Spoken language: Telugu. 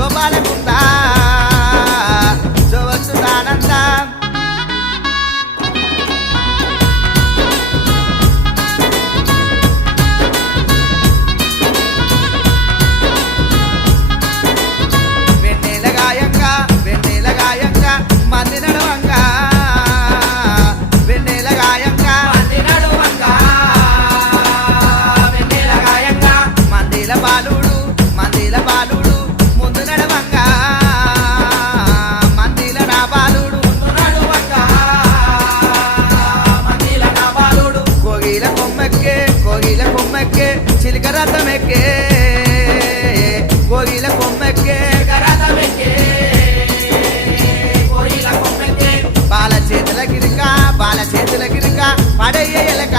శోభాలకుందా శోభచ్చుతానందా వెన్నెల గాయంగా వెన్నెల మంది నడవంగా. వెన్నెల మందిల బాలుడు మందిల బాలుడు. కోగిల కొమ్మెక్కే చిలిక రథమెక్కే కోగిల కొమ్మెక్కే బాల చేతుల గిరిక బాల చేతుల గిరిక పడయ్య ఎలక